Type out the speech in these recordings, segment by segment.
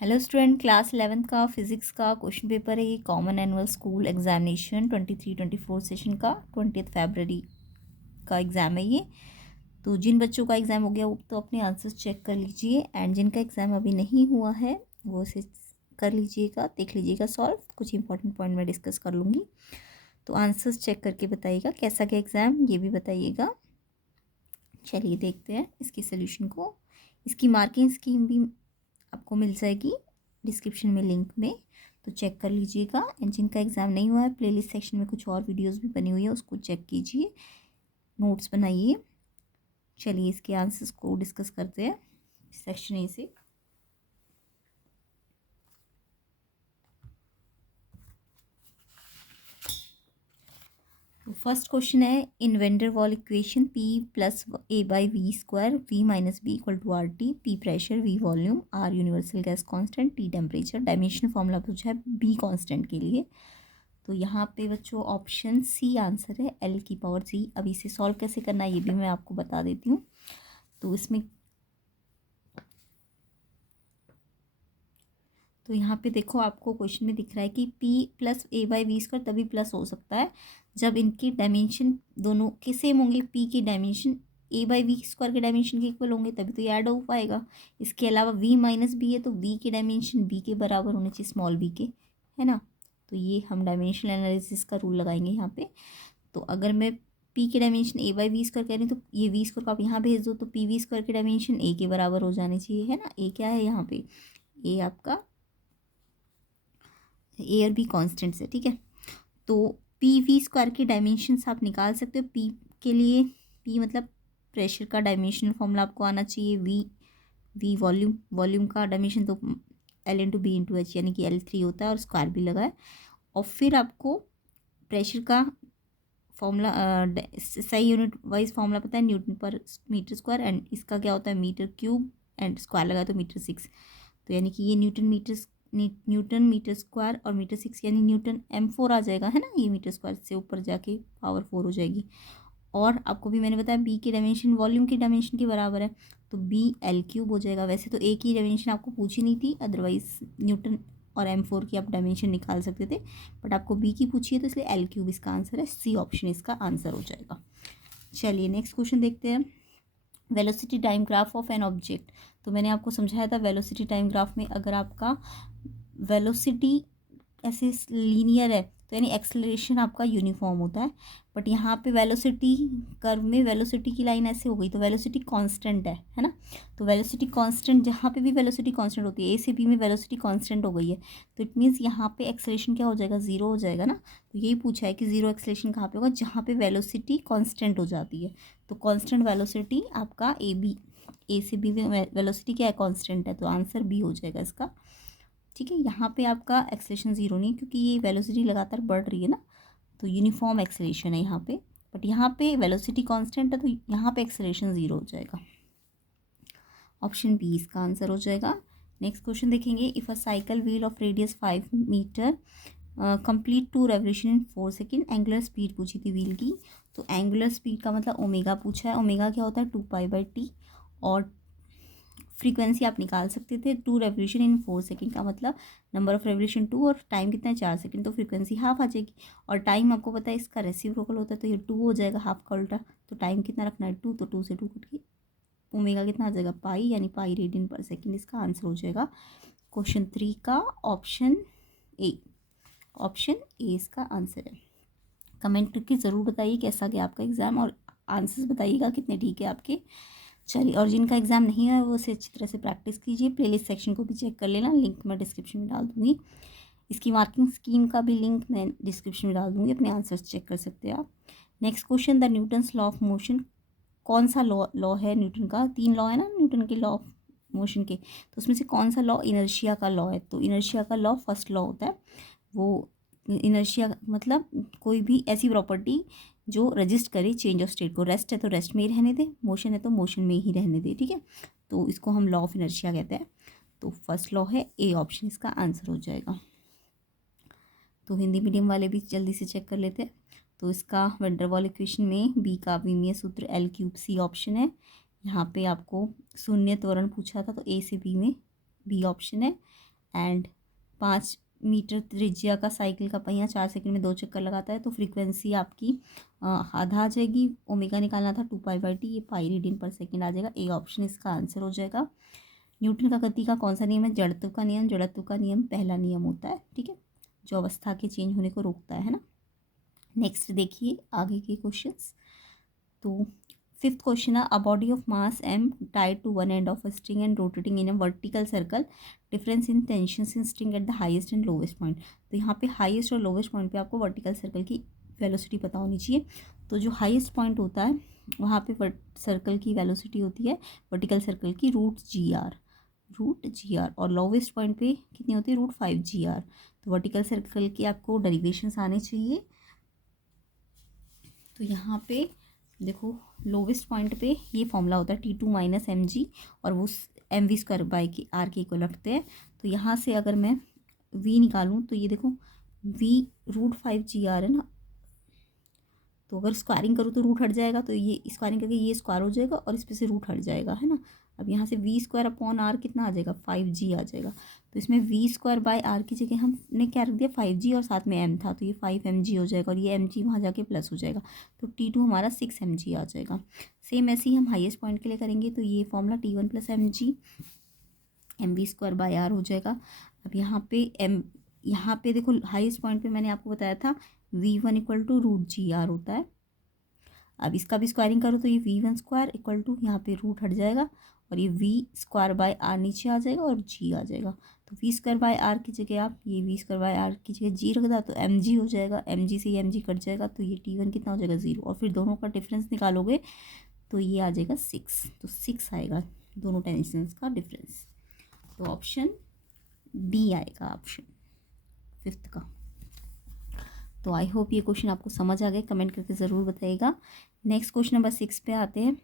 Hello student, class 11th का physics का question paper है। ये common annual school examination 23-24 session का 20 फरवरी का एग्ज़ाम है ये। तो जिन बच्चों का एग्ज़ाम हो गया वो तो अपने आंसर्स चेक कर लीजिए, एंड जिनका एग्ज़ाम अभी नहीं हुआ है वो उसे कर लीजिएगा, देख लीजिएगा सॉल्व। कुछ इंपॉर्टेंट पॉइंट मैं डिस्कस कर लूँगी, तो आंसर्स चेक करके बताइएगा कैसा गया एग्ज़ाम, ये भी बताइएगा। चलिए देखते हैं इसकी सोल्यूशन को। इसकी मार्किंग स्कीम भी आपको मिल जाएगी डिस्क्रिप्शन में लिंक में, तो चेक कर लीजिएगा। एंड जिनका एग्ज़ाम नहीं हुआ है, प्लेलिस्ट सेक्शन में कुछ और वीडियोस भी बनी हुई है, उसको चेक कीजिए, नोट्स बनाइए। चलिए इसके आंसर्स को डिस्कस करते हैं सेक्शन ए से। तो फर्स्ट क्वेश्चन है, इन van der Waal equation P plus A by v square, V minus b equal to RT, P pressure, V volume, R universal gas constant, T temperature. Dimension formula पूछा है B constant के लिए। तो यहाँ पे बच्चों option C answer है, L की पावर C। अब इसे सॉल्व कैसे करना है ये भी मैं आपको बता देती हूँ। तो इसमें तो यहाँ पे देखो, आपको क्वेश्चन में दिख रहा है कि P plus A by v square तभी प्लस हो सकता है जब इनकी डायमेंशन दोनों के सेम होंगे। P की dimension A by v square के डायमेंशन के इक्वल होंगे, तभी तो ये ऐड हो पाएगा। इसके अलावा V माइनस बी है, तो V की डायमेंशन B के बराबर होने चाहिए, स्मॉल b के, है ना। तो ये हम डायमेंशनल एनालिसिस का रूल लगाएंगे यहाँ पे। तो अगर मैं P की dimension A by v square कह रही हूँ, तो ये वी स्क्वायर को आप यहाँ भेज दो, तो पी वी स्क्वायर की डायमेंशन A के बराबर हो जानी चाहिए, है ना। A क्या है यहाँ पे, A आपका ए और बी कॉन्स्टेंट्स है, ठीक है। तो पी वी स्क्वायर की डायमेंशंस आप निकाल सकते हो। पी के लिए, पी मतलब प्रेशर का डायमेंशनल फॉर्मूला आपको आना चाहिए। वी वॉल्यूम का डायमेंशन तो L into b into h, यानी कि L3 होता है, और स्क्वायर भी लगा है। और फिर आपको प्रेशर का फॉर्मूला सही यूनिट वाइज फॉर्मूला पता है, न्यूटन पर मीटर स्क्वायर, एंड इसका क्या होता है मीटर क्यूब, एंड स्क्वायर लगा तो मीटर 6। तो यानी कि ये न्यूटन मीटर स्क्वायर और मीटर 6, यानी न्यूटन M4 आ जाएगा, है ना। ये मीटर स्क्वायर से ऊपर जाके पावर 4 हो जाएगी। और आपको भी मैंने बताया बी की डायमेंशन वॉल्यूम की डायमेंशन के बराबर है, तो B L³ हो जाएगा। वैसे तो ए की डायमेंशन आपको पूछी नहीं थी, अदरवाइज न्यूटन और M4 की आप डायमेंशन निकाल सकते थे, बट आपको बी की पूछी है, तो इसलिए L³ इसका आंसर है। सी ऑप्शन इसका आंसर हो जाएगा। चलिए नेक्स्ट क्वेश्चन देखते हैं। Velocity time graph of an object. तो मैंने आपको समझाया था वेलोसिटी टाइम ग्राफ में अगर आपका वेलोसिटी ऐसे लीनियर है, तो यानी एक्सेलरेशन आपका यूनिफॉर्म होता है। बट यहाँ पे वेलोसिटी कर्व में वेलोसिटी की लाइन ऐसे हो गई, तो वेलोसिटी कांस्टेंट है ना। तो वेलोसिटी कांस्टेंट, जहाँ पे भी वेलोसिटी कांस्टेंट होती है, ए से बी में वेलोसिटी कांस्टेंट हो गई है, तो इट मीन्स यहाँ पे एक्सेलरेशन क्या हो जाएगा, ज़ीरो हो जाएगा ना। तो यही पूछा है कि ज़ीरो एक्सेलरेशन कहाँ पे होगा, जहाँ पे वेलोसिटी कांस्टेंट हो जाती है। तो कांस्टेंट वेलोसिटी आपका ए से बी में वेलोसिटी क्या है, कांस्टेंट है, तो आंसर बी हो जाएगा इसका, ठीक है। यहाँ पे आपका एक्सेलेरेशन ज़ीरो नहीं, क्योंकि ये वेलोसिटी लगातार बढ़ रही है ना, तो यूनिफॉर्म एक्सेलेरेशन है यहाँ पे। बट यहाँ पे वेलोसिटी कांस्टेंट है, तो यहाँ पे एक्सेलेरेशन ज़ीरो हो जाएगा। ऑप्शन बी इसका आंसर हो जाएगा। नेक्स्ट क्वेश्चन देखेंगे। If a cycle wheel of radius 5 metre complete 2 revolution in 4 second, angular speed पूछी थी व्हील की। तो एंगुलर स्पीड का मतलब ओमेगा पूछा है। ओमेगा क्या होता है, 2π/t। और फ्रीक्वेंसी आप निकाल सकते थे, 2 रेवोल्यूशन इन 4 सेकेंड का मतलब नंबर ऑफ रेवोल्यूशन 2, और टाइम कितना है 4 सेकेंड, तो फ्रीक्वेंसी हाफ आ जाएगी। और टाइम आपको पता है इसका रेसिप्रोकल होता है, तो ये 2 हो जाएगा हाफ का उल्टा। तो टाइम कितना रखना है 2, तो 2 से 2 कट के ओमेगा कितना आ जाएगा पाई, यानी पाई रेडियन पर सेकेंड इसका आंसर हो जाएगा। क्वेश्चन 3 का ऑप्शन ए, ऑप्शन ए इसका आंसर है। कमेंट करके ज़रूर बताइए कैसा गया आपका एग्ज़ाम, और आंसर्स बताइएगा कितने ठीक है आपके। चलिए, और जिनका एग्ज़ाम नहीं है वो उसे अच्छी तरह से प्रैक्टिस कीजिए। प्लेलिस्ट सेक्शन को भी चेक कर लेना, लिंक मैं डिस्क्रिप्शन में डाल दूँगी। इसकी मार्किंग स्कीम का भी लिंक मैं डिस्क्रिप्शन में डाल दूँगी, अपने आंसर्स चेक कर सकते हैं आप। Next question, the Newton's law of motion. कौन सा लॉ है न्यूटन का, 3 लॉ है ना न्यूटन के लॉ ऑफ मोशन के, तो उसमें से कौन सा लॉ इनर्शिया का लॉ है। तो इनर्शिया का लॉ फर्स्ट लॉ होता है। वो इनर्शिया मतलब कोई भी ऐसी प्रॉपर्टी जो रजिस्ट करे चेंज ऑफ स्टेट को। रेस्ट है तो रेस्ट में ही रहने दे, मोशन है तो मोशन में ही रहने दे, ठीक है। तो इसको हम लॉ ऑफ इनर्शिया कहते हैं। तो फर्स्ट लॉ है ए, ऑप्शन इसका आंसर हो जाएगा। तो हिंदी मीडियम वाले भी जल्दी से चेक कर लेते हैं। तो इसका वैन डर वाल इक्वेशन में बी का विमीय सूत्र L³ सी ऑप्शन है। यहाँ पे आपको शून्य त्वरण पूछा था, तो ए से बी में बी ऑप्शन है। एंड 5 मीटर त्रिज्या का साइकिल का पहिया 4 सेकंड में 2 चक्कर लगाता है, तो फ्रीक्वेंसी आपकी आधा आ जाएगी। ओमेगा निकालना था 2π/t, ये π रेडियन/सेकेंड आ जाएगा। ए ऑप्शन इसका आंसर हो जाएगा। न्यूटन का गति का कौन सा नियम है? जड़त्व का नियम। जड़त्व का नियम पहला नियम होता है, ठीक है, जो अवस्था के चेंज होने को रोकता है ना। नेक्स्ट देखिए आगे के क्वेश्चंस। तो 5th क्वेश्चन है, a body of mass m tied to one end of a string and rotating in a vertical circle, difference in tension in string at the highest and lowest point. तो यहाँ पे highest और lowest point पे आपको vertical circle की velocity पता होनी चाहिए। तो जो हाईएस्ट पॉइंट होता है वहाँ पे सर्कल की वेलोसिटी होती है वर्टिकल सर्कल की √g r, और लोवेस्ट पॉइंट पे कितनी होती है? √5g r। तो वर्टिकल सर्कल की आपको डेरिवेशंस आने चाहिए। तो यहाँ पे देखो लोवेस्ट पॉइंट पे ये फॉर्मूला होता है T2 - mg, और वो mv²/r के इक्वल रखते हैं। तो यहाँ से अगर मैं v निकालूँ तो ये देखो v √5g r है ना, तो अगर स्क्वायरिंग करूँ तो रूट हट जाएगा, तो ये स्क्वायरिंग करके ये स्क्वायर हो जाएगा और इस पे से रूट हट जाएगा, है ना। अब यहाँ से v²/r कितना आ जाएगा? 5g आ जाएगा। तो इसमें v²/r की जगह हमने क्या रख दिया? 5g, और साथ में m था, तो ये 5mg हो जाएगा, और ये mg वहाँ जाके प्लस हो जाएगा, तो T2 हमारा 6mg आ जाएगा। सेम ऐसे ही हम हाईएस्ट पॉइंट के लिए करेंगे, तो ये फॉर्मूला T1 + mg mv²/r हो जाएगा। अब यहाँ पे देखो हाईएस्ट पॉइंट पे मैंने आपको बताया था v1 = √g r होता है। अब इसका भी स्क्वायरिंग करो तो ये v1² = यहाँ पे रूट हट जाएगा, और ये v²/r नीचे आ जाएगा और g आ जाएगा। तो v²/r की जगह आप ये v²/r की जगह g रख दो तो mg हो जाएगा, mg से ये mg कट जाएगा, तो ये T1 कितना हो जाएगा? 0। और फिर दोनों का डिफरेंस निकालोगे तो ये आ जाएगा 6, तो 6 आएगा दोनों टेंशंस का डिफरेंस। तो ऑप्शन डी आएगा, ऑप्शन 5th का। तो आई होप ये क्वेश्चन आपको समझ आ गए, कमेंट करके ज़रूर बताइएगा। नेक्स्ट क्वेश्चन नंबर 6 पे आते हैं।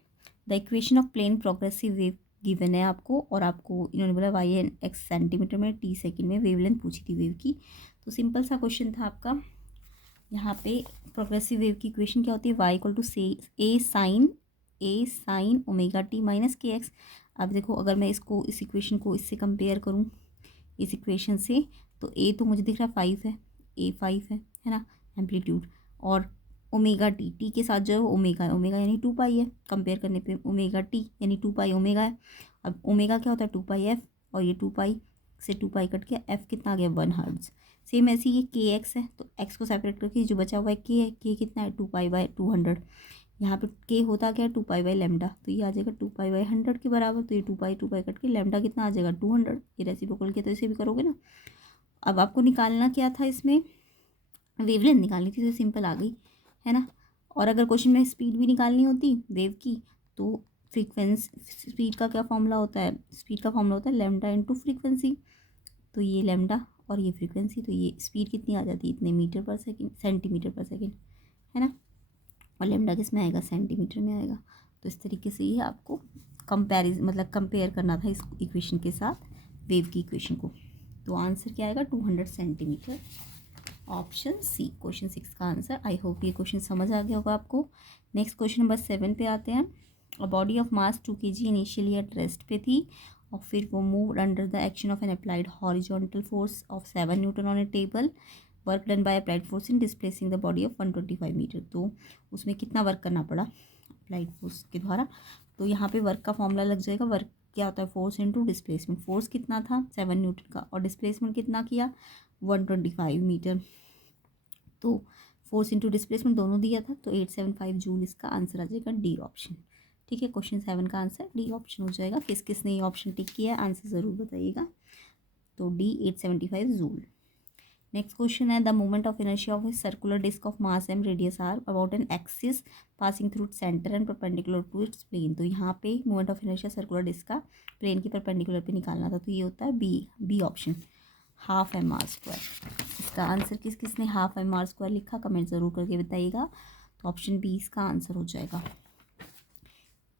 The equation of plane progressive wave given है आपको, और आपको इन्होंने बोला y एंड x सेंटीमीटर में t सेकंड में वेवलेंथ पूछी थी वेव की। तो सिंपल सा क्वेश्चन था आपका। यहाँ पे प्रोग्रेसिव वेव की इक्वेशन क्या होती है? y = a sin ω-t - kx। अब देखो अगर मैं इस इक्वेशन को इससे कंपेयर करूँ, इस इक्वेशन से, तो a तो मुझे दिख रहा है 5 है, a 5 है ना एम्पलीट्यूड, और ω-t के साथ जो है ओमेगा है, ओमेगा यानी 2π है, कंपेयर करने पे ω-t यानी 2π ओमेगा है। अब ओमेगा क्या होता है? 2πf, और ये 2π से 2π कट के f कितना आ गया? 1 हर्ट्ज। सेम ऐसे ये kx है, तो x को सेपरेट करके जो बचा हुआ है k है, k कितना है? 2π/200। यहाँ पे k होता क्या है? 2π/λ, तो ये आ जाएगा 2π/100 के बराबर। तो ये 2π कट के लैम्डा कितना आ जाएगा? 200। ये रेसिप्रोकल किया तो इसे भी करोगे ना। अब आपको निकालना क्या था? इसमें वेवलेंथ निकालनी थी, तो सिंपल आ गई, है ना। और अगर क्वेश्चन में स्पीड भी निकालनी होती वेव की, तो स्पीड का क्या फॉर्मूला होता है? स्पीड का फॉर्मूला होता है लैम्डा × फ्रीक्वेंसी। तो ये लैम्डा और ये फ्रीक्वेंसी, तो ये स्पीड कितनी आ जाती है? इतने मीटर/सेकंड, सेंटीमीटर/सेकंड, है ना। और लैम्डा किस में आएगा? सेंटीमीटर में आएगा। तो इस तरीके से ये आपको कंपेयर करना था इस इक्वेशन के साथ वेव की इक्वेशन को। तो आंसर क्या आएगा? 200 सेंटीमीटर, ऑप्शन सी, क्वेश्चन 6 का आंसर। आई होप ये क्वेश्चन समझ आ गया होगा आपको। नेक्स्ट क्वेश्चन नंबर 7 पे आते हैं। A body of mass 2 kg initially at rest पे थी, और फिर वो move under the action of an applied horizontal force of 7 newton on a table. Work done by applied force in displacing the body of 125 metre. तो उसमें कितना work करना पड़ा अप्लाइड फोर्स के द्वारा? तो यहाँ पे वर्क का फॉर्मूला लग जाएगा। वर्क क्या होता है? Force into displacement. फोर्स कितना था? 7 न्यूटन का, और डिस्प्लेसमेंट कितना किया? 125 मीटर। तो फोर्स इंटू डिस्प्लेसमेंट दोनों दिया था, तो 875 जूल इसका आंसर आ जाएगा, डी ऑप्शन। ठीक है, क्वेश्चन 7 का आंसर डी ऑप्शन हो जाएगा। किस किस ने ये ऑप्शन टिक किया है आंसर ज़रूर बताइएगा। तो डी 875 जूल। नेक्स्ट क्वेश्चन है, the moment of inertia of a circular disc of mass M radius R about an axis passing through centre and perpendicular to its plane. तो यहाँ पे moment of inertia circular disc का plane की perpendicular पे निकालना था, तो ये होता है बी ऑप्शन, 12 mr²। इसका आंसर किस किस ने 12 mr² लिखा कमेंट ज़रूर करके बताइएगा। तो ऑप्शन बी इसका आंसर हो जाएगा।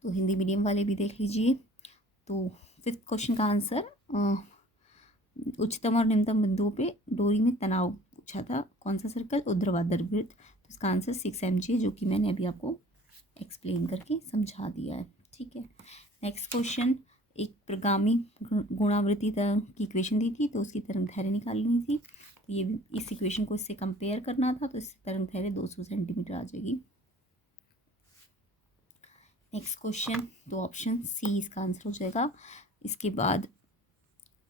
तो हिंदी मीडियम वाले भी देख लीजिए। तो 5th क्वेश्चन का आंसर, उच्चतम और निम्नतम बिंदुओं पे डोरी में तनाव पूछा था, कौन सा सर्कल? ऊर्ध्वाधर वृत्त। तो इसका आंसर 6 mg है, जो कि मैंने अभी आपको एक्सप्लेन करके समझा दिया है। ठीक है, नेक्स्ट क्वेश्चन, एक प्रगामी गुणावृत्ति तरंग की इक्वेशन दी थी, तो उसकी तरंग दैर्घ्य निकालनी थी। तो ये भी इस इक्वेशन को इससे कंपेयर करना था, तो इससे तरंग दैर्घ्य 200 सेंटीमीटर आ जाएगी। नेक्स्ट क्वेश्चन, तो ऑप्शन सी इसका आंसर हो जाएगा। इसके बाद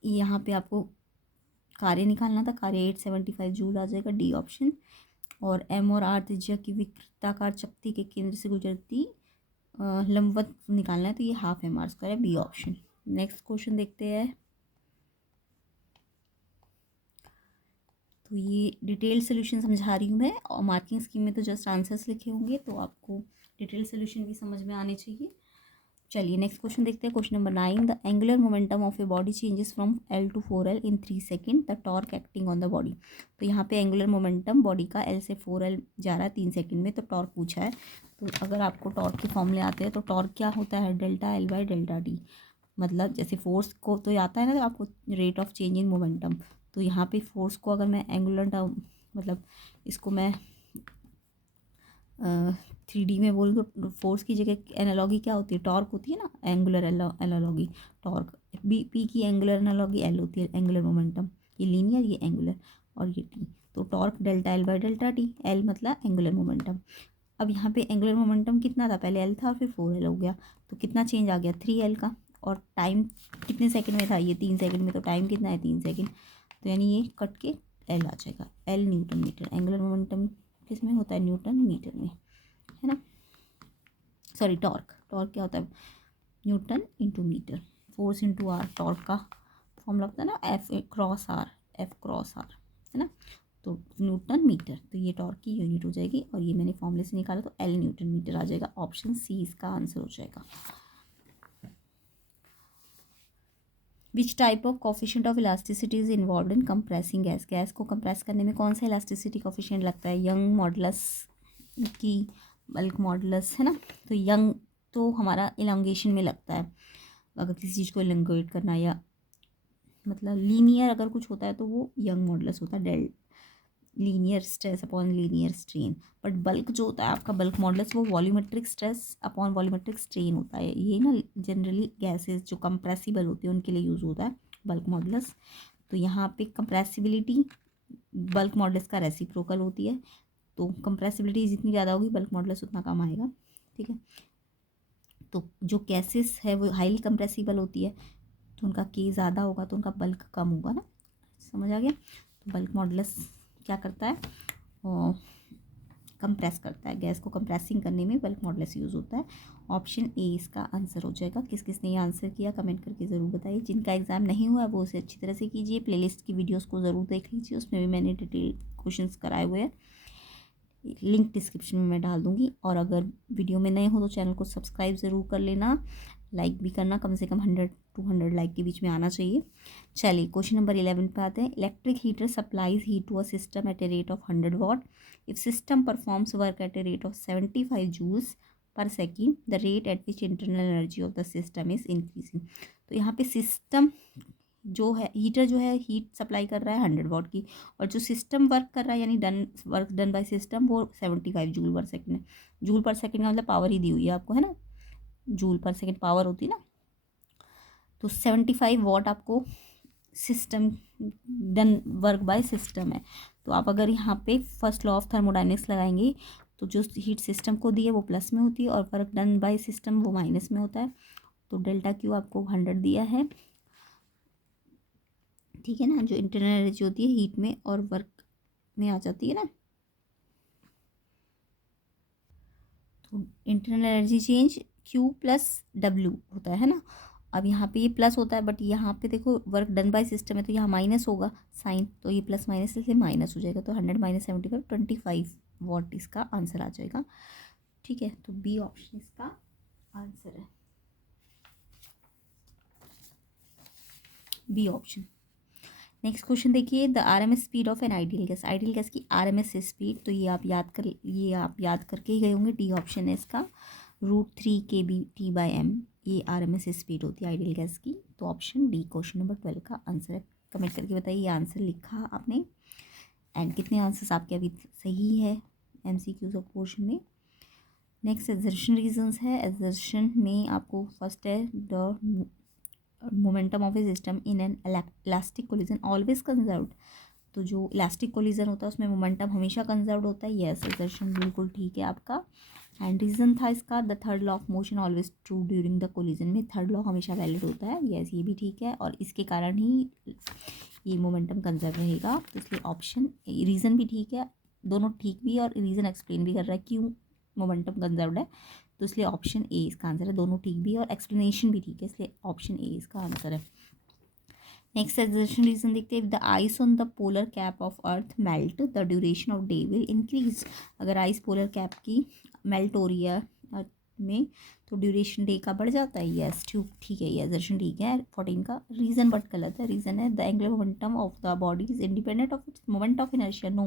यहाँ पे आपको कार्य निकालना था, कार्य 875 जूल आ जाएगा, डी ऑप्शन। और एम और आर त्रिज्या की वृत्ताकार चकती के केंद्र से गुजरती लंबवत निकालना है, तो ये हाफ एम आर स्क्वायर है, बी ऑप्शन। नेक्स्ट क्वेश्चन देखते हैं। तो ये डिटेल सोल्यूशन समझा रही हूँ मैं, और मार्किंग स्कीम में तो जस्ट आंसर्स लिखे होंगे, तो आपको डिटेल सोल्यूशन भी समझ में आने चाहिए। चलिए नेक्स्ट क्वेश्चन देखते हैं। Question number 9, the angular momentum of a body changes from L two 4L in 3 second, the torque acting on the body. तो यहाँ पे एंगुलर मोमेंटम बॉडी का एल से 4L जा रहा है 3 सेकेंड में, तो टॉर्क पूछा है। तो अगर आपको टॉर्क के फॉर्मूले आते हैं, तो टॉर्क क्या होता है, delta L by delta D. मतलब जैसे फोर्स को तो आता है ना, तो आपको rate of change in momentum, तो यहाँ पे फोर्स को अगर मैं एंगुलर टर्म मतलब इसको मैं 3D में बोल तो फोर्स की जगह एनालॉगी क्या होती है, टॉर्क होती है ना, एंगुलर एनालॉगी टॉर्क। पी की एंगुलर एनालॉगी एल होती है, एंगुलर मोमेंटम, ये लीनियर ये एंगुलर, और ये टी। तो torque delta L by delta T, L मतलब एंगुलर मोमेंटम। अब यहाँ पे एंगुलर मोमेंटम कितना था, पहले एल था और फिर 4L हो गया, तो कितना चेंज आ गया 3L का। और टाइम कितने सेकंड में था, ये 3 सेकंड में, तो टाइम कितना है 3 सेकंड, तो यानी ये कट के एल आ जाएगा, L newton metre. Angular momentum किस में होता है, न्यूटन मीटर में, है ना। सॉरी, टॉर्क, टॉर्क क्या होता है, newton into metre, force into R, torque का फॉर्मूला होता है ना, F cross R, F cross R, है ना। तो न्यूटन मीटर, तो ये टॉर्क की यूनिट हो जाएगी, और ये मैंने फॉर्मूले से निकाला, तो एल न्यूटन मीटर आ जाएगा। ऑप्शन सी इसका आंसर हो जाएगा। Which type of coefficient of elasticity is involve in compressing gas. Gas को कंप्रेस करने में कौन सा इलास्टिसिटी कोफिशिएंट लगता है, यंग मॉडुलस की बल्क मॉडुलस, है ना। तो यंग तो हमारा इलांगेशन में लगता है, अगर किसी चीज़ को इलांगेट करना, या मतलब लीनियर अगर कुछ होता है तो वो यंग मॉडुलस होता है, del linear stress upon linear strain. But bulk जो होता है आपका, बल्क मॉडुलस, वो volumetric stress upon volumetric strain होता है। ये ना जनरली गैसेस जो कंप्रेसिबल होती है उनके लिए यूज़ होता है बल्क मॉडुलस। तो यहाँ पे कंप्रेसिबिलिटी बल्क मॉडुलस का रेसिप्रोकल होती है, तो कंप्रेसिबिलिटी जितनी ज़्यादा होगी बल्क मॉडुलस उतना कम आएगा, ठीक है। तो जो गैसेस है वो हाईली कंप्रेसिबल होती है, तो उनका के ज़्यादा होगा तो उनका बल्क कम होगा ना, समझ आ गया। तो बल्क मॉडुलस क्या करता है, कंप्रेस करता है, गैस को कंप्रेसिंग करने में बल्क मॉडुलस यूज़ होता है। ऑप्शन ए इसका आंसर हो जाएगा। किस किस ने ये आंसर किया कमेंट करके ज़रूर बताइए। जिनका एग्ज़ाम नहीं हुआ है वो उसे अच्छी तरह से कीजिए, प्लेलिस्ट की वीडियोस को ज़रूर देख लीजिए, उसमें भी मैंने डिटेल क्वेश्चंस कराए हुए हैं, लिंक डिस्क्रिप्शन में मैं डाल दूँगी। और अगर वीडियो में नए हो तो चैनल को सब्सक्राइब ज़रूर कर लेना, लाइक भी करना, कम से कम 100-200 लाइक के बीच में आना चाहिए। चलिए क्वेश्चन नंबर 11 पे आते हैं। Electric heater supplies heat to a system at a rate of 100 watt. If system performs work at a rate of 75 joules per second, the rate at which internal energy of the system is increasing. तो यहाँ पे system जो है, heater जो है heat supply कर रहा है 100 वाट की, और जो सिस्टम वर्क कर रहा है यानी वर्क डन बाय सिस्टम वो 75 जूल पर सेकेंड है। जूल पर सेकेंड का मतलब पावर ही दी हुई है आपको, है ना, जूल पर सेकेंड पावर होती है ना। तो 75 वाट आपको system done work by system है। तो आप अगर यहाँ पे फर्स्ट लॉ ऑफ थर्मोडाइनमिक्स लगाएंगे, तो जो हीट सिस्टम को दी है वो प्लस में होती है, और वर्क डन बाय सिस्टम वो माइनस में होता है। तो डेल्टा क्यू आपको 100 दिया है, ठीक है ना। जो इंटरनल एनर्जी होती है हीट में और वर्क में आ जाती है ना, तो internal energy change Q plus W होता है ना। अब यहाँ पे ये प्लस होता है, बट यहाँ पे देखो वर्क डन बाय सिस्टम है तो यहाँ माइनस होगा साइन, तो ये प्लस माइनस से माइनस हो जाएगा, तो 100 माइनस 75 25 वाट इसका आंसर आ जाएगा, ठीक है। तो बी ऑप्शन इसका आंसर है, बी ऑप्शन। नेक्स्ट क्वेश्चन देखिए, the RMS speed of an ideal gas. Ideal gas की RMS स्पीड, तो ये आप याद करके ही गए होंगे, डी ऑप्शन है इसका, √3 kBT/m, ये RMS स्पीड होती है आइडियल गैस की। तो ऑप्शन डी क्वेश्चन नंबर 12 का आंसर है। कमेंट करके बताइए ये आंसर लिखा आपने, एंड कितने आंसर्स आपके अभी सही है MCQ सब पोर्शन में। नेक्स्ट एजर्शन रीजंस है। एजर्शन में आपको फर्स्ट है the momentum of A system in an elastic collision always conserved, तो जो इलास्टिक कोलिजन होता है उसमें मोमेंटम हमेशा कंजर्व्ड होता है। यस, असर्शन बिल्कुल ठीक है आपका। एंड रीज़न था इसका the third law of motion always true during the collision, में थर्ड लॉ हमेशा वैलिड होता है। यस, ये भी ठीक है, और इसके कारण ही ये मोमेंटम कंजर्व रहेगा, तो इसलिए ऑप्शन, रीज़न भी ठीक है, दोनों ठीक भी है, और रीज़न एक्सप्लेन भी कर रहा है क्यों मोमेंटम कंजर्व्ड है, तो इसलिए ऑप्शन ए इसका आंसर है। दोनों ठीक भी है और एक्सप्लेनेशन भी ठीक है, इसलिए ऑप्शन ए इसका आंसर है। नेक्स्ट एग्जर्शन रीजन देखते हैं। The ice on the polar cap of earth melt, the duration of day will increase. अगर आइस पोलर कैप की मेल्ट हो रही है अर्थ में, तो ड्यूरेशन डे का बढ़ जाता है। यस, ठीक है, ये एग्जर्शन ठीक है 14 का। रीजन बट गलत है। रीजन है the angular momentum of the body is independent of its moment of inertia. No,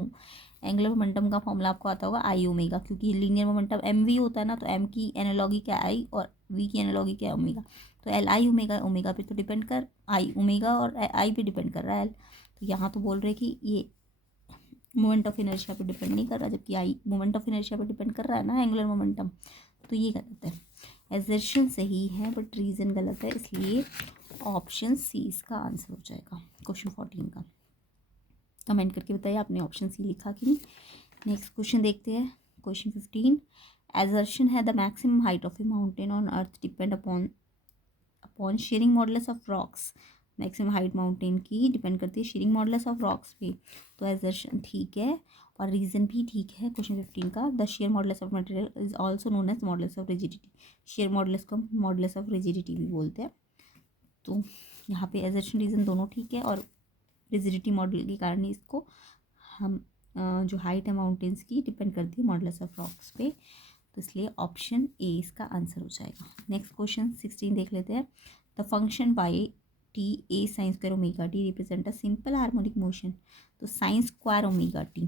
angular momentum का फॉर्मूला आपको आता होगा आई ओमेगा, क्योंकि लीनियर मोमेंटम एम वी होता है ना, तो एम की एनालॉगी क्या आई और वी की एनालॉगी क्या ओमेगा, तो एल आई ओमेगा, ओमेगा पे तो डिपेंड कर आई ओमेगा और आई पे डिपेंड कर रहा है एल, तो यहाँ तो बोल रहे कि ये मोमेंट ऑफ इनर्शिया पे डिपेंड नहीं कर रहा, जबकि आई मोमेंट ऑफ इनर्शिया पे डिपेंड कर रहा है ना एंगुलर मोमेंटम, तो ये गलत है। एजर्शन सही है बट रीज़न गलत है, इसलिए ऑप्शन सी इसका आंसर हो जाएगा क्वेश्चन 14 का। कमेंट करके बताइए आपने ऑप्शन सी लिखा कि नहीं। नेक्स्ट क्वेश्चन देखते हैं, क्वेश्चन 15। एजर्शन है the maximum height of A mountain on earth depend upon sharing modulus of rocks. Maximum height mountain की डिपेंड करती है शेयरिंग मॉडुलस ऑफ रॉक्स पे, तो एजर्शन ठीक है और रीज़न भी ठीक है। क्वेश्चन 15 का, the shear modulus of material is also known as modulus of rigidity. Shear modulus को मॉडुलस ऑफ रिजिडिटी भी बोलते हैं, तो यहाँ पे एजर्शन रीज़न दोनों ठीक है, और रिजिडिटी मॉडल के कारण ही इसको हम जो हाइट है माउंटेन्स की डिपेंड करती है मॉडुलस ऑफ रॉक्स पे, तो इसलिए ऑप्शन ए इसका आंसर हो जाएगा। नेक्स्ट क्वेश्चन 16 देख लेते हैं। The function by T A sine square omega T represent a simple harmonic motion, तो साइन स्क्वायर ओमेगा टी,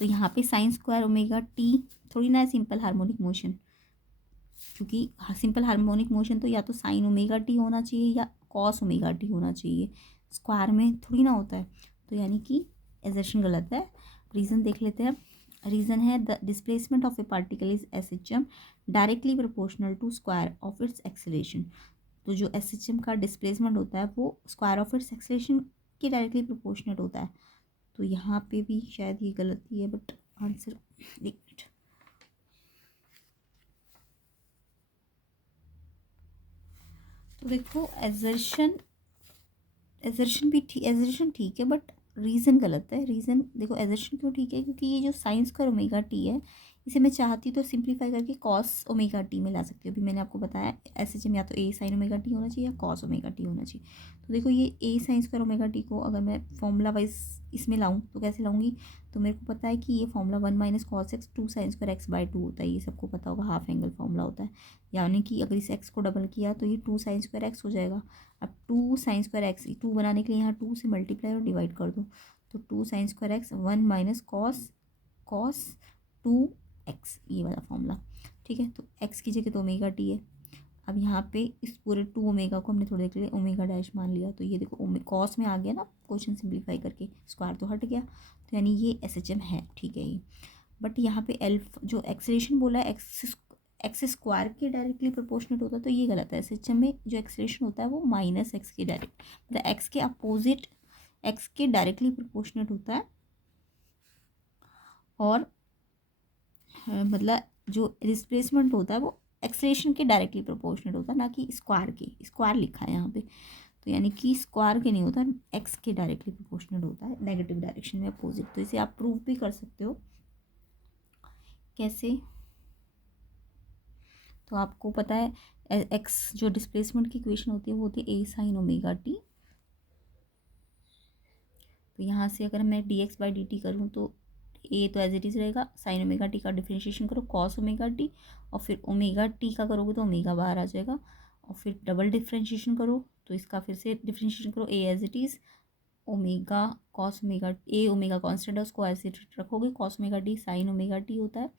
तो यहाँ पे साइन स्क्वायर ओमेगा टी थोड़ी ना है सिंपल हार्मोनिक मोशन, क्योंकि सिंपल हार्मोनिक मोशन तो या तो साइन ओमेगा टी होना चाहिए या कॉस ओमेगा टी होना चाहिए, स्क्वायर में थोड़ी ना होता है, तो यानी कि एजर्शन गलत है। रीज़न देख लेते हैं। रीज़न है the displacement of a particle is S H M directly proportional to square of its acceleration, तो जो एस एच एम का डिस्प्लेसमेंट होता है वो स्क्वायर ऑफ इट्स एक्सेलरेशन के डायरेक्टली प्रोपोर्शनल होता है, तो यहाँ पे भी शायद ये गलती है, बट आंसर एक मिनट, तो देखो एजर्शन एजर्शन ठीक है बट रीज़न गलत है। रीज़न देखो, एजर्शन क्यों ठीक है, क्योंकि ये जो साइंस का ओमेगा टी है, इसे मैं चाहती तो सिंप्लीफाई करके कॉस ओमेगा टी में ला सकती हूँ। अभी मैंने आपको बताया एस एच एम या तो ए साइन ओमेगा टी होना चाहिए या कॉस ओमेगा टी होना चाहिए, तो देखो ये ए साइन स्क्वायर ओमेगा टी को अगर मैं फॉर्मूला वाइज इसमें लाऊँ तो कैसे लाऊंगी, तो मेरे को पता है कि ये formula 1 minus cos x 2 sine square x by 2 होता है, ये सबको पता होगा, हाफ एंगल फॉर्मूला होता है, यानी कि अगर इस एक्स को डबल किया तो ये 2 साइन स्क्वायर एक्स हो जाएगा। अब 2 साइन स्क्वायर एक्स 2 बनाने के लिए यहाँ 2 से मल्टीप्लाई और डिवाइड कर दो, तो 2 sine square x 1 minus cos cos 2 x, ये वाला फॉर्मूला, ठीक है। तो एक्स की जगह तो ओमेगा टी है, अब यहाँ पे इस पूरे 2 ओमेगा को हमने थोड़ी देर के लिए ओमेगा डैश मान लिया, तो ये देखो कॉस में आ गया ना, क्वेश्चन सिंप्लीफाई करके स्क्वायर तो हट गया, तो यानी ये एस एच एम है, ठीक है ये। बट यहाँ पे एल जो एक्सेलेरेशन बोला है एक्स स्क्वायर के डायरेक्टली प्रोपोर्शनेट होता है, तो ये गलत है। एस एच एम में जो एक्सेलेरेशन होता है वो माइनस एक्स के डायरेक्ट, मतलब एक्स के अपोजिट एक्स के डायरेक्टली प्रोपोर्शनेट होता है, और मतलब जो डिस्प्लेसमेंट होता है वो एक्सेलेरेशन के डायरेक्टली प्रोपोर्शनेट होता है, ना कि स्क्वायर के। स्क्वायर लिखा है यहाँ पे, तो यानी कि स्क्वायर के नहीं होता, एक्स के डायरेक्टली प्रोपोर्शनेट होता है, नेगेटिव डायरेक्शन में अपोजिट, तो इसे आप प्रूव भी कर सकते हो। कैसे, तो आपको पता है एक्स जो डिस्प्लेसमेंट की इक्वेशन होती है वो होती है ए साइन ओमेगा टी, तो यहाँ से अगर मैं D x by D T करूँ तो ए तो एज इट इज़ रहेगा, साइन ओमेगा टी का डिफ्रेंशिएशन करो कॉस ओमेगा टी, और फिर ओमेगा टी का करोगे तो ओमेगा बाहर आ जाएगा, और फिर डबल डिफ्रेंशिएशन करो तो इसका फिर से डिफ्रेंशिएशन करो A as it is omega cos omega, A omega constant है उसको ऐसे रखोगे, cos omega T sine omega T होता है,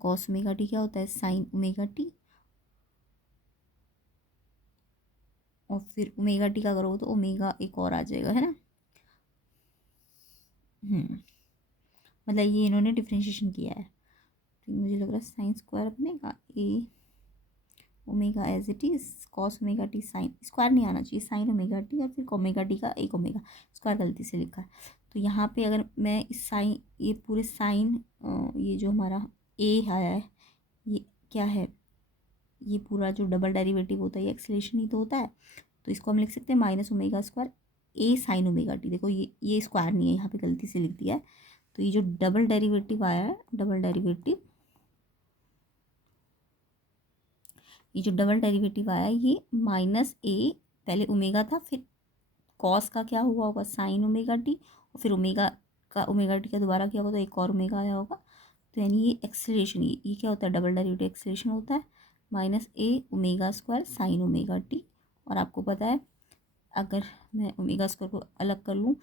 कॉस ओमेगा टी क्या होता है साइन ओमेगा टी, और फिर ओमेगा टी का करोगे तो ओमेगा एक और आ जाएगा, है ना। मतलब ये इन्होंने डिफ्रेंशिएशन किया है, तो मुझे लग रहा है साइन स्क्वायर बनेगा A omega as it is cos omega T sine, square नहीं आना चाहिए, साइन ओमेगा टी और फिर ओमेगा टी का एक ओमेगा, स्क्वायर गलती से लिखा है। तो यहाँ पे अगर मैं इस साइन, ये पूरे साइन, ये जो हमारा ए आया है ये क्या है, ये पूरा जो डबल डेरिवेटिव होता है ये एक्सेलेरेशन ही तो होता है। तो इसको हम लिख सकते हैं माइनस ओमेगा स्क्वायर ए साइन ओमेगा टी। देखो ये स्क्वायर नहीं है, यहाँ पे गलती से लिख दिया है। तो ये जो डबल डेरिवेटिव आया है, डबल डेरिवेटिव, ये जो डबल डेरिवेटिव आया है ये माइनस ए, पहले ओमेगा था फिर कॉस का क्या हुआ होगा साइन ओमेगा टी, और फिर ओमेगा टी का दोबारा क्या होगा तो एक और ओमेगा आया होगा। तो यानी ये एक्सेलरेशन, ये क्या होता है डबल डेरिवेटिव एक्सेलरेशन होता है minus A omega square sine omega T. और आपको पता है अगर मैं ओमेगा स्क्वायर को अलग कर लूँ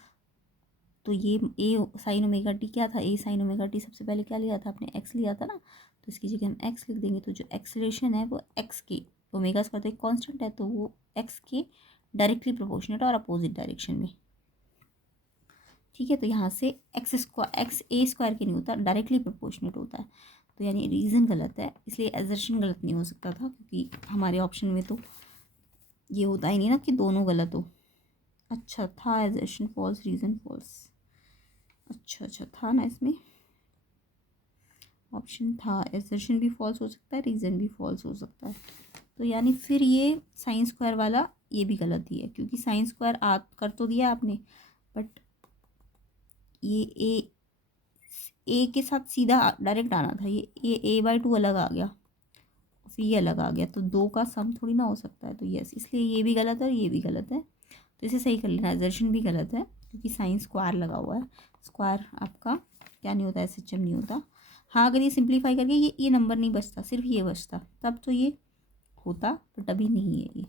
तो ये ए साइन ओमेगा टी क्या था, ए साइन ओमेगा टी सबसे पहले क्या लिया था आपने, एक्स लिया था ना। तो इसकी जगह हम एक्स लिख देंगे। तो जो एक्सेलरेशन है वो एक्स के, ओमेगा स्क्वायर तो एक कांस्टेंट है तो वो एक्स के डायरेक्टली प्रोपोर्शनेट और अपोजिट डायरेक्शन में। ठीक है, तो यहाँ से एक्स ए स्क्वायर के नहीं होता, डायरेक्टली प्रोपोर्शनेट होता है। तो यानी रीज़न गलत है, इसलिए एजर्शन गलत नहीं हो सकता था क्योंकि हमारे ऑप्शन में तो ये होता ही नहीं ना कि दोनों गलत हो। अच्छा था एजर्शन फॉल्स, रीज़न फॉल्स, अच्छा था ना इसमें ऑप्शन था, एजर्शन भी फॉल्स हो सकता है, रीज़न भी फॉल्स हो सकता है। तो यानी फिर ये साइन स्क्वायर वाला ये भी गलत ही है क्योंकि साइन स्क्वायर कर तो दिया आपने, बट ये ए के साथ सीधा डायरेक्ट आना था, ये a/2 अलग आ गया, फिर ये अलग आ गया, तो दो का सम थोड़ी ना हो सकता है। तो यस, इसलिए ये भी गलत है और ये भी गलत है। तो इसे सही कर लेना, एजर्शन भी गलत है क्योंकि साइन स्क्वायर लगा हुआ है, स्क्वायर आपका क्या नहीं होता, SHM नहीं होता। हाँ अगर ये सिंप्लीफाई करके ये नंबर नहीं बचता, सिर्फ ये बचता तब तो ये होता, बट अभी नहीं है ये।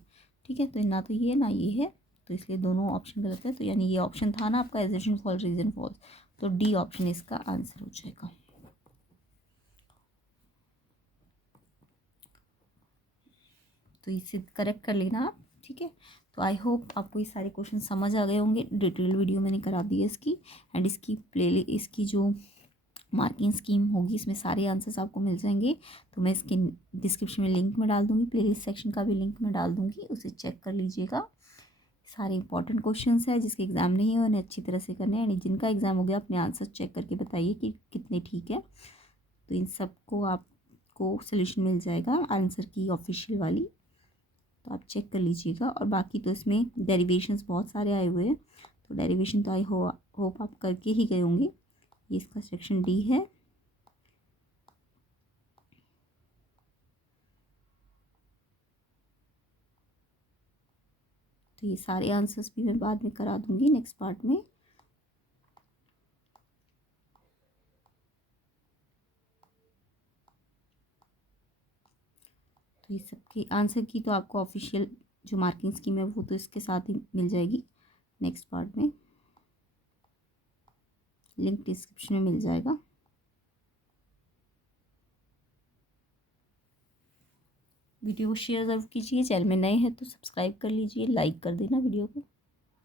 ठीक है, तो ना तो ये ना ये है, तो इसलिए दोनों ऑप्शन गलत है। तो यानी ये ऑप्शन था ना आपका एजर्शन फॉल्स रीज़न फॉल्स, तो डी ऑप्शन इसका आंसर हो जाएगा। तो इसे करेक्ट कर लेना आप। ठीक है, तो आई होप आपको ये सारे क्वेश्चन समझ आ गए होंगे। डिटेल वीडियो मैंने करा दी है इसकी, एंड इसकी जो मार्किंग स्कीम होगी इसमें सारे आंसर्स आपको मिल जाएंगे। तो मैं इसके डिस्क्रिप्शन में लिंक में डाल दूँगी, प्लेलिस्ट सेक्शन का भी लिंक में डाल दूँगी, उसे चेक कर लीजिएगा। सारे इंपॉर्टेंट क्वेश्चंस है, जिसके एग्ज़ाम नहीं हुए उन्हें अच्छी तरह से करने हैं, यानी जिनका एग्ज़ाम हो गया अपने आंसर चेक करके बताइए कि कितने ठीक है। तो इन सबको आपको सोल्यूशन मिल जाएगा आंसर की ऑफिशियल वाली, तो आप चेक कर लीजिएगा। और बाकी तो इसमें डेरिवेशंस बहुत सारे आए हुए हैं, तो डेरिवेशन तो आई होप आप करके ही गए होंगे। ये इसका सेक्शन डी है। तो ये सारे आंसर्स भी मैं बाद में करा दूंगी नेक्स्ट पार्ट में। तो ये सबके आंसर की तो आपको ऑफिशियल जो मार्किंग स्कीम है वो तो इसके साथ ही मिल जाएगी नेक्स्ट पार्ट में, लिंक डिस्क्रिप्शन में मिल जाएगा। वीडियो को शेयर ज़रूर कीजिए, चैनल में नए हैं तो सब्सक्राइब कर लीजिए, लाइक कर देना वीडियो को।